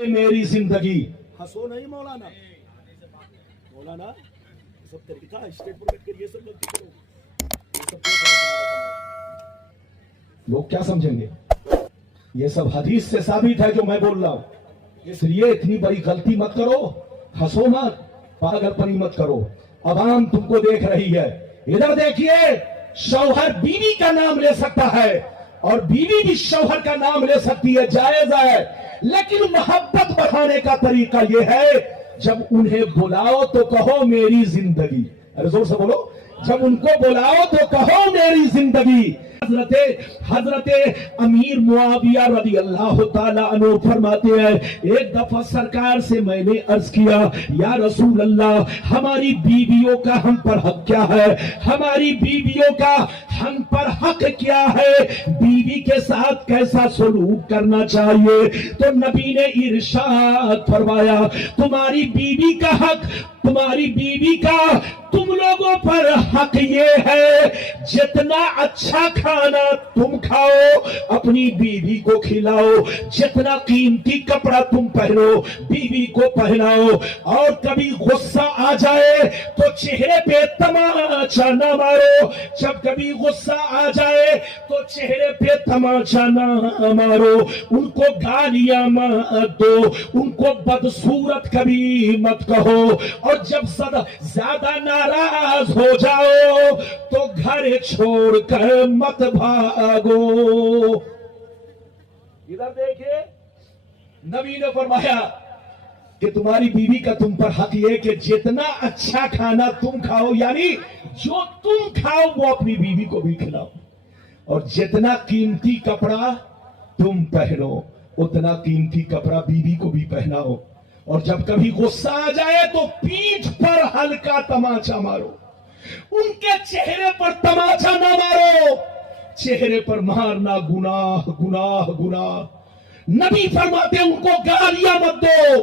मेरी जिंदगी। हंसो नहीं मौलाना, मौलाना सब तरीका है, स्टेट पर बैठ कर ये सब गलती करो, ये सब क्या है तुम्हारा तमाशा। लोग क्या समझेंगे? ये सब हदीस से साबित है जो मैं बोल रहा हूं। इसलिए इतनी बड़ी गलती मत करो, हंसो मत, पागलपनी मत करो। अवाम तुमको देख रही है। इधर देखिए, शौहर बीवी का नाम ले सकता है और बीवी भी शौहर का नाम ले सकती है, जायज है। लेकिन मोहब्बत बढ़ाने का तरीका यह है, जब उन्हें बुलाओ तो कहो मेरी जिंदगी। अरे जोर से बोलो, जब उनको बुलाओ तो कहो मेरी जिंदगी। हजरते अमीर मुआविया रज़ी अल्लाह ताला अन्हु फरमाते हैं, एक दफा सरकार से मैंने अर्ज किया, या रसूल अल्लाह, हमारी बीवियों का हम पर हक क्या है? हमारी बीवियों का हम पर हक क्या है? बीवी के साथ कैसा सलूक करना चाहिए? तो नबी ने इरशाद फरमाया, तुम्हारी बीवी का हक, तुम्हारी बीवी का तुम लोगों पर हक ये है, जितना अच्छा खाना तुम खाओ अपनी बीवी को खिलाओ, जितना कीमती कपड़ा तुम पहनो बीवी को पहनाओ, और कभी गुस्सा आ जाए तो चेहरे पे तमाचा ना मारो, जब कभी गुस्सा आ जाए तो चेहरे पे तमाचा ना मारो, उनको गालियां मत दो, उनको बदसूरत कभी मत कहो, और जब ज्यादा नाराज हो जाओ तो घर छोड़कर मत भागो। इधर देखिए, नबी ने फरमाया कि तुम्हारी बीवी का तुम पर हक ये कि जितना अच्छा खाना तुम खाओ, यानी जो तुम खाओ वो अपनी बीवी को भी खिलाओ, और जितना कीमती कपड़ा तुम पहनो उतना कीमती कपड़ा बीवी को भी पहनाओ, और जब कभी गुस्सा आ जाए तो पीठ पर हल्का तमाचा मारो, उनके चेहरे पर तमाचा ना मारो, चेहरे पर मारना गुनाह गुनाह गुनाह। नबी फरमाते उनको गालियां मत दो,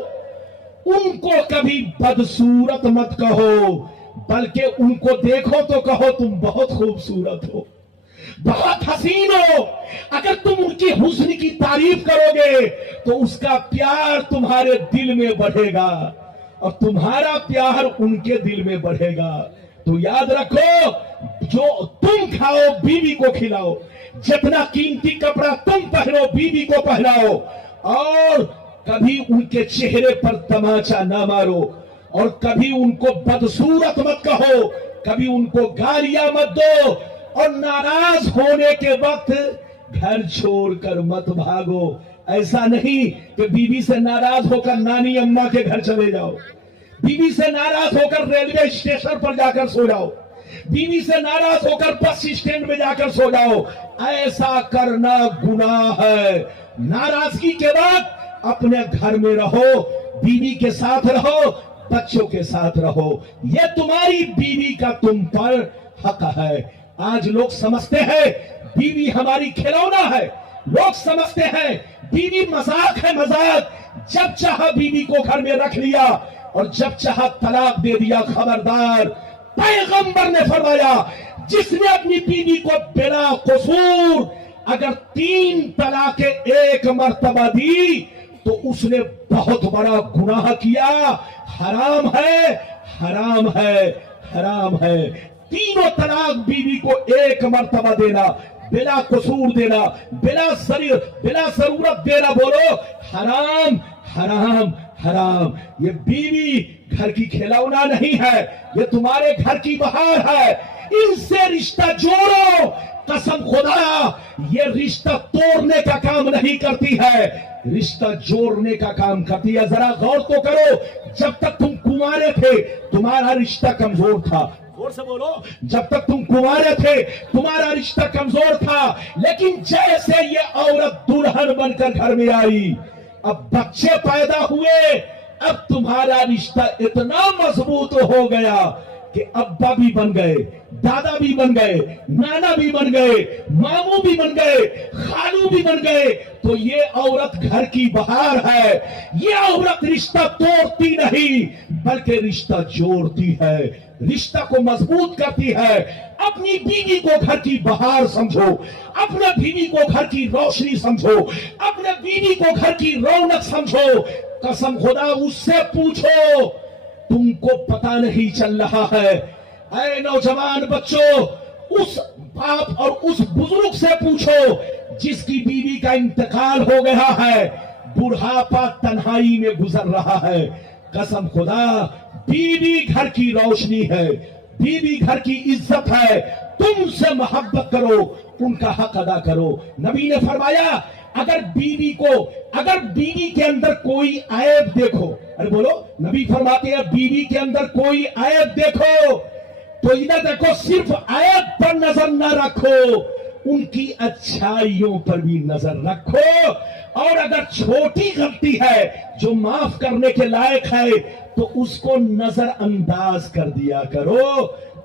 उनको कभी बदसूरत मत कहो, बल्कि उनको देखो तो कहो तुम बहुत खूबसूरत हो, बहुत हसीन हो। अगर तुम उनकी हुस्न की तारीफ करोगे तो उसका प्यार तुम्हारे दिल में बढ़ेगा और तुम्हारा प्यार उनके दिल में बढ़ेगा। तो याद रखो, जो तुम खाओ बीवी को खिलाओ, जितना कीमती कपड़ा तुम पहनो बीवी को पहनाओ, और कभी उनके चेहरे पर तमाचा ना मारो, और कभी उनको बदसूरत मत कहो, कभी उनको गालियां मत दो, और नाराज होने के वक्त घर छोड़कर मत भागो। ऐसा नहीं कि बीवी से नाराज होकर नानी अम्मा के घर चले जाओ, बीवी से नाराज होकर रेलवे स्टेशन पर जाकर सो जाओ, बीवी से नाराज होकर बस स्टैंड में जाकर सो जाओ। ऐसा करना गुनाह है। नाराजगी के बाद अपने घर में रहो, बीवी के साथ रहो, बच्चों के साथ रहो, यह तुम्हारी बीवी का तुम पर हक है। आज लोग समझते हैं बीवी हमारी खिलौना है, लोग समझते हैं बीवी मजाक है, मजाक। जब चाहा बीवी को घर में रख लिया और जब चाहा तलाक दे दिया। खबरदार, पैगंबर ने फरमाया, जिसने अपनी बीवी को बिना कसूर अगर 3 तलाके एक मर्तबा दी तो उसने बहुत बड़ा गुनाह किया। हराम है, हराम है, हराम है। 3 तलाक बीवी को एक मर्तबा देना, बिला कसूर देना, बिला जरूरत देना, बोलो हराम हराम हराम। ये बीवी घर की खिलौना नहीं है, ये तुम्हारे घर की बहार है। इनसे रिश्ता जोड़ो, कसम खुदा ये रिश्ता तोड़ने का काम नहीं करती है, रिश्ता जोड़ने का काम करती है। जरा गौर तो करो, जब तक तुम कुंवारे थे तुम्हारा रिश्ता कमजोर था। जोर से बोलो, जब तक तुम कुंवारे थे तुम्हारा रिश्ता कमजोर था, लेकिन जैसे ये औरत दुल्हन बनकर घर में आई, अब बच्चे पैदा हुए, अब तुम्हारा रिश्ता इतना मजबूत हो गया कि अब्बा भी बन गए, दादा भी बन गए, नाना भी बन गए, मामू भी बन गए, खालू भी बन गए। तो ये औरत घर की बहार है। ये औरत रिश्ता तोड़ती नहीं बल्कि रिश्ता जोड़ती है, रिश्ता को मजबूत करती है। अपनी बीवी को घर की बहार समझो, अपने बीवी को घर की रोशनी समझो, अपने बीवी को घर की रौनक समझो। कसम खुदा उससे पूछो, तुमको पता नहीं चल रहा है। ऐ नौजवान बच्चों, उस बाप और उस बुजुर्ग से पूछो जिसकी बीवी का इंतकाल हो गया है, बुढ़ापा तन्हाई में गुजर रहा है। कसम खुदा, बीवी घर की रोशनी है, बीवी घर की इज्जत है। तुमसे मोहब्बत करो, उनका हक अदा करो। नबी ने फरमाया, अगर बीवी के अंदर कोई ऐब देखो, अरे बोलो, नबी फरमाते हैं बीवी के अंदर कोई ऐब देखो तो इधर देखो, सिर्फ ऐब पर नजर न रखो, उनकी अच्छाइयों पर भी नजर रखो। और अगर छोटी गलती है जो माफ करने के लायक है तो उसको नजरअंदाज कर दिया करो।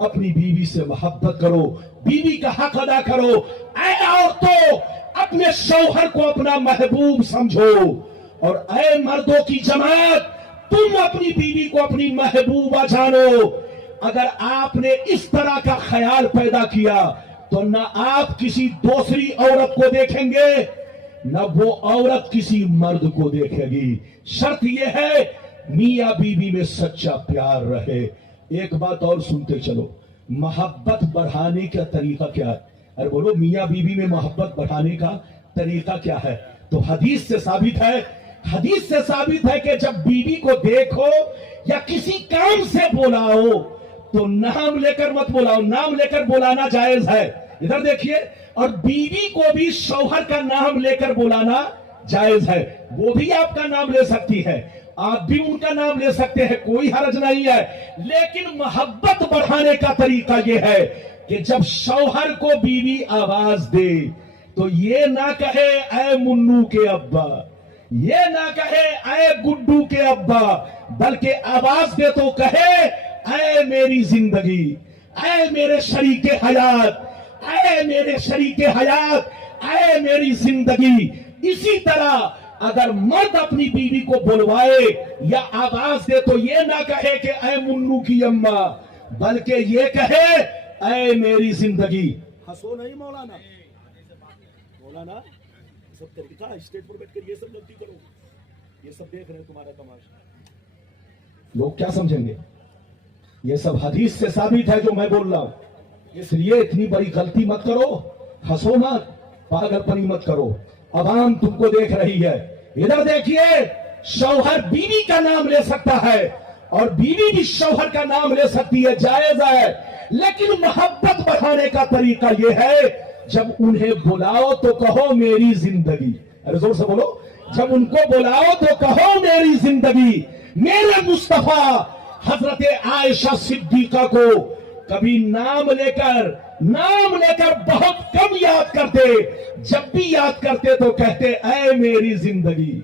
अपनी बीवी से मोहब्बत करो, बीवी का हक अदा करो। ऐ औरतों, अपने शौहर को अपना महबूब समझो, और ऐ मर्दों की जमात, तुम अपनी बीवी को अपनी महबूबा जानो। अगर आपने इस तरह का ख्याल पैदा किया तो न आप किसी दूसरी औरत को देखेंगे, न वो औरत किसी मर्द को देखेगी। शर्त यह है मियां बीवी में सच्चा प्यार रहे। एक बात और सुनते चलो, मोहब्बत बढ़ाने का तरीका क्या है? अरे बोलो, मियां बीवी में मोहब्बत बढ़ाने का तरीका क्या है? तो हदीस से साबित है कि जब बीवी को देखो या किसी काम से बुलाओ तो नाम लेकर मत बुलाओ, नाम लेकर बुलाना जायज है। इधर देखिए, और बीवी को भी शौहर का नाम लेकर बुलाना जायज है। वो भी आपका नाम ले सकती है, आप भी उनका नाम ले सकते हैं, कोई हर्ज नहीं है। लेकिन मोहब्बत बढ़ाने का तरीका यह है कि जब शौहर को बीवी आवाज दे तो ये ना कहे ऐ मुन्नू के अब्बा, ये ना कहे ऐ गुड्डू के अब्बा, बल्कि आवाज दे तो कहे ऐ मेरी जिंदगी, ऐ मेरे शरीके हयात, ऐ मेरे शरीके हयात, ऐ मेरी जिंदगी। इसी तरह अगर मर्द अपनी बीवी को बुलवाए या आवाज दे तो ये ना कहे कि ऐ मुन्नू की अम्मा, बल्कि ये कहे ऐ मेरी जिंदगी। हंसो नहीं मौलाना, मौलाना सब तरीका स्टेज पर बैठकर ये सब गलती करो, ये सब देख रहे हैं तुम्हारा तमाशा। लोग क्या समझेंगे? ये सब हदीस से साबित है जो मैं बोल रहा हूं। इसलिए इतनी बड़ी गलती मत करो, हंसो मत, पागलपनी मत करो। अवाम तुमको देख रही है। इधर देखिए, शौहर बीवी का नाम ले सकता है और बीवी भी शौहर का नाम ले सकती है, जायज है। लेकिन मोहब्बत बढ़ाने का तरीका यह है, जब उन्हें बुलाओ तो कहो मेरी जिंदगी। अरे जोर से बोलो, जब उनको बुलाओ तो कहो मेरी जिंदगी। मेरे मुस्तफा हजरत आयशा सिद्दीका को कभी नाम लेकर बहुत कम याद करते, जब भी याद करते तो कहते ऐ मेरी जिंदगी,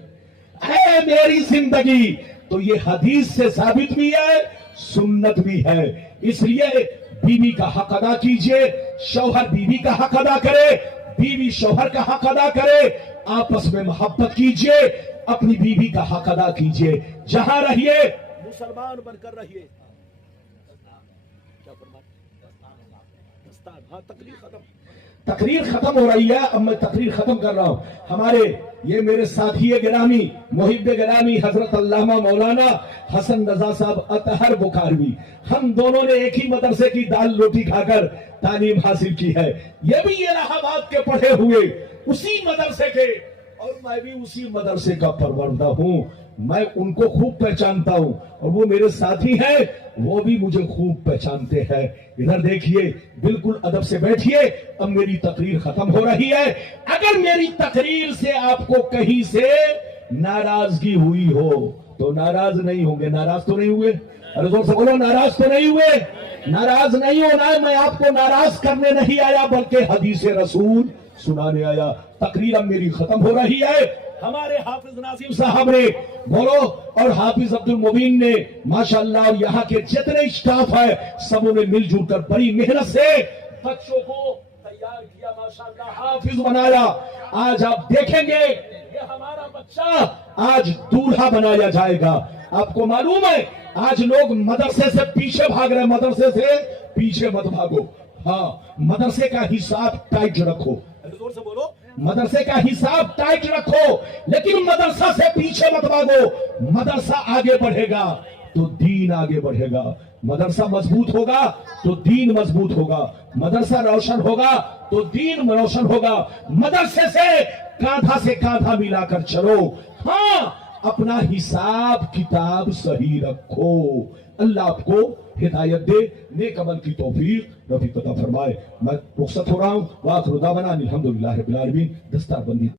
ऐ मेरी जिंदगी। तो ये हदीस से साबित भी है, सुन्नत भी है। इसलिए बीवी का हक अदा कीजिए, शौहर बीवी का हक अदा करे, बीवी शौहर का हक अदा करे। आपस में मोहब्बत कीजिए, अपनी बीवी का हक अदा कीजिए। जहां रहिए मुसलमान बनकर रहिए। क्या फरमाते? हाँ, तकरीर खत्म हो रही है। अब मैं तकरीर खत्म कर रहा हूं। हमारे ये मेरे साथी गिरामी, मुहिब गिरामी हजरत अल्लामा मौलाना हसन रजा साहब अतहर बुखारवी, हम दोनों ने एक ही मदरसे की दाल रोटी खाकर तालीम हासिल की है। ये भी इलाहाबाद के पढ़े हुए, उसी मदरसे के, और मैं भी उसी मदरसे का परवरदा हूं। मैं उनको खूब पहचानता हूं और वो मेरे साथी हैं, वो भी मुझे खूब पहचानते हैं। इधर देखिए, बिल्कुल अदब से बैठिए। अब मेरी तकरीर खत्म हो रही है। अगर मेरी तकरीर से आपको कहीं से नाराजगी हुई हो तो नाराज नहीं होंगे। नाराज तो नहीं हुए? अरे जोर से बोलो, नाराज तो नहीं हुए? नाराज नहीं होना है। मैं आपको नाराज करने नहीं आया, बल्कि हदीस रसूल सुनाने आया। तकरीर अब मेरी खत्म हो रही है। हमारे हाफिज नासिम साहब ने बोलो और हाफिज अब्दुल मुबीन ने माशाअल्लाह, और यहाँ के जितने स्टाफ है सबों ने मिलजुल कर बड़ी मेहनत से बच्चों को तैयार किया, माशाअल्लाह हाफिज बनाया। आज आप देखेंगे ये हमारा बच्चा आज दूल्हा बनाया जाएगा। आपको मालूम है, आज लोग मदरसे से पीछे भाग रहे हैं। मदरसे से पीछे मत भागो, हाँ, मदरसे का हिसाब टाइट रखो। जोर से बोलो, मदरसे का हिसाब टाइट रखो, लेकिन मदरसा से पीछे मत भागो। मदरसा आगे बढ़ेगा तो दीन आगे बढ़ेगा, मदरसा मजबूत होगा तो दीन मजबूत होगा, मदरसा रोशन होगा तो दीन रोशन होगा। मदरसे से कांधा मिलाकर चलो। हाँ, अपना हिसाब किताब सही रखो। अल्लाह आपको हिदायत दे, नेक अमल की तौफीक रफीक अता फरमाए। मैं रुखसत हो रहा हूँ। वाखिर दावाना अनिल हम्दुलिल्लाहि रब्बिल आलमीन। दस्तारबंदी।